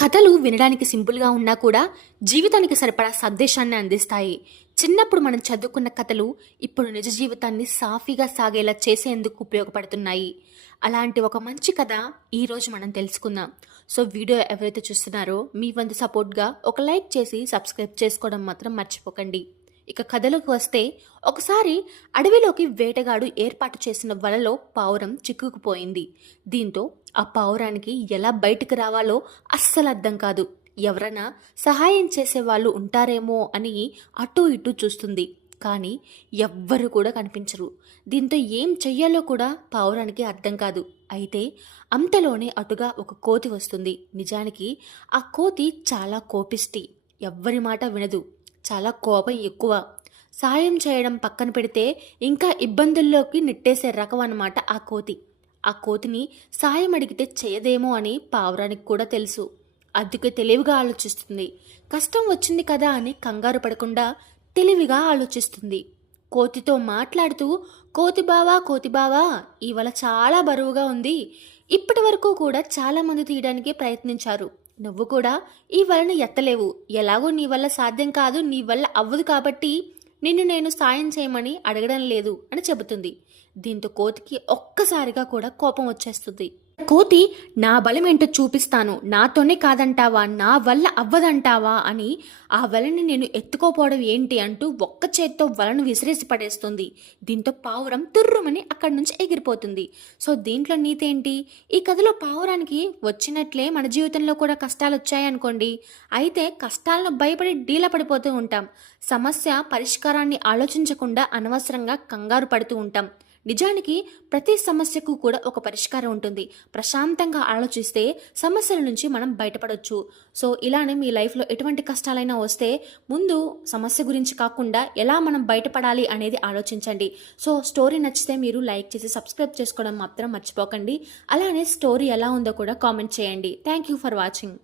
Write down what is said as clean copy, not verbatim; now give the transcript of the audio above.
కథలు వినడానికి సింపుల్గా ఉన్నా కూడా జీవితానికి సరిపడా సందేశాన్ని అందిస్తాయి. చిన్నప్పుడు మనం చదువుకున్న కథలు ఇప్పుడు నిజ జీవితాన్ని సాఫీగా సాగేలా చేసేందుకు ఉపయోగపడుతున్నాయి. అలాంటి ఒక మంచి కథ ఈరోజు మనం తెలుసుకుందాం. సో వీడియో ఎవరైతే చూస్తున్నారో మీ వంతు సపోర్ట్గా ఒక లైక్ చేసి సబ్స్క్రైబ్ చేసుకోవడం మాత్రం మర్చిపోకండి. ఇక కథలోకి వస్తే, ఒకసారి అడవిలోకి వేటగాడు ఏర్పాటు చేసిన వలలో పావురం చిక్కుకుపోయింది. దీంతో ఆ పావురానికి ఎలా బయటకు రావాలో అస్సలు అర్థం కాదు. ఎవరైనా సహాయం చేసే వాళ్ళు ఉంటారేమో అని అటూ ఇటూ చూస్తుంది. కానీ ఎవ్వరు కూడా కనిపించరు. దీంతో ఏం చెయ్యాలో కూడా పావురానికి అర్థం కాదు. అయితే అంతలోనే అటుగా ఒక కోతి వస్తుంది. నిజానికి ఆ కోతి చాలా కోపిష్టి, ఎవ్వరి మాట వినదు, చాలా కోపం ఎక్కువ. సాయం చేయడం పక్కన పెడితే ఇంకా ఇబ్బందుల్లోకి నెట్టేసే రకం అన్నమాట ఆ కోతి. ఆ కోతిని సాయం అడిగితే చేయదేమో అని పావురానికి కూడా తెలుసు. అందుకే తెలివిగా ఆలోచిస్తుంది. కష్టం వచ్చింది కదా అని కంగారు పడకుండా తెలివిగా ఆలోచిస్తుంది. కోతితో మాట్లాడుతూ, కోతి బావా, ఈ వల చాలా బరువుగా ఉంది. ఇప్పటి వరకు కూడా చాలా మంది తీయడానికి ప్రయత్నించారు. నువ్వు కూడా ఈ వలను ఎత్తలేవు. ఎలాగో నీ వల్ల సాధ్యం కాదు, నీ వల్ల అవ్వదు కాబట్టి నిన్ను నేను సాయం చేయమని అడగడం లేదు అని చెబుతుంది. దీంతో కోతికి ఒక్కసారిగా కూడా కోపం వచ్చేస్తుంది. కోతి నా బలం ఏంటో చూపిస్తాను, నాతోనే కాదంటావా, నా వల్ల అవ్వదంటావా అని ఆ వలని నేను ఎత్తుకోపోవడం ఏంటి అంటూ ఒక్క చేత్తో వలను విసిరేసి పడేస్తుంది. దీంతో పావురం తుర్రుమని అక్కడి నుంచి ఎగిరిపోతుంది. సో దీంట్లో నీతి ఏంటి? ఈ కథలో పావురానికి వచ్చినట్లే మన జీవితంలో కూడా కష్టాలు వచ్చాయనుకోండి, అయితే కష్టాలను భయపడి డీలా పడిపోతూ ఉంటాం. సమస్య పరిష్కారాన్ని ఆలోచించకుండా అనవసరంగా కంగారు పడుతూ ఉంటాం. నిజానికి ప్రతి సమస్యకు కూడా ఒక పరిష్కారం ఉంటుంది. ప్రశాంతంగా ఆలోచిస్తే సమస్యల నుంచి మనం బయటపడవచ్చు. సో ఇలానే మీ లైఫ్లో ఎటువంటి కష్టాలైనా వస్తే ముందు సమస్య గురించి కాకుండా ఎలా మనం బయటపడాలి అనేది ఆలోచించండి. సో స్టోరీ నచ్చితే మీరు లైక్ చేసి సబ్స్క్రైబ్ చేసుకోవడం మాత్రం మర్చిపోకండి. అలానే స్టోరీ ఎలా ఉందో కూడా కామెంట్ చేయండి. Thank you for watching.